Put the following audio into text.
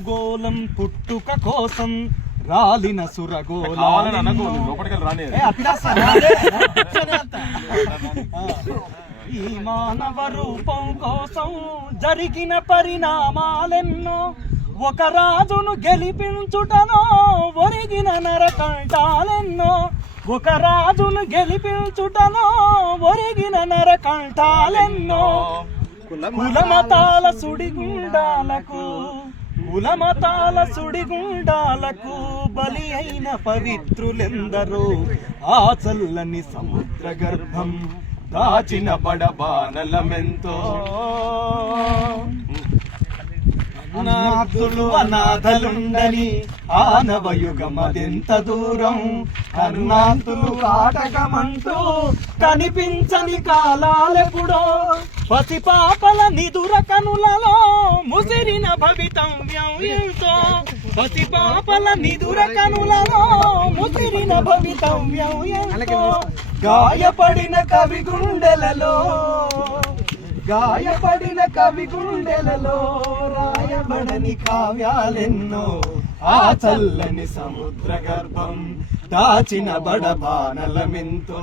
Golem పుట్టుక కోసం రాలిన సురగోళం ఈ మానవ రూపం కోసం జరిగిన పరిణామాలెన్నో ఒక రాజును గెలిపించుటనో ఒరిగిన నరకంటాలెన్నో ఒక రాజును గెలిపించుటనో ఒరిగిన నరకంటాలెన్నో కులమతాల సుడిగుండాలకు కులమతాల సుడిగుండాలకు బలి అయిన పవిత్రులెందరో ఆ చల్లని సముద్ర గర్భం దాచిన బడబానలమెంతో. అనాథులు అనాథలుండని ఆనవయుగమదెంత దూరం? కర్ణాంతులు ఆటకమంటూ కనిపించని కాలాలెప్పుడో? పసిపాపల నిదుర కనులలో ముసిరిన భవితవ్యం ఎంతో పసిపాపల నిదుర కనులలో ముసిరిన భవితవ్యం ఎంతో గాయపడిన కవి గుండెలలో గాయపడిన కవి గుండెలలో రాయబడని కావ్యాలెన్నో ఆ చల్లని సముద్ర గర్భం దాచిన బడబానలమెంతో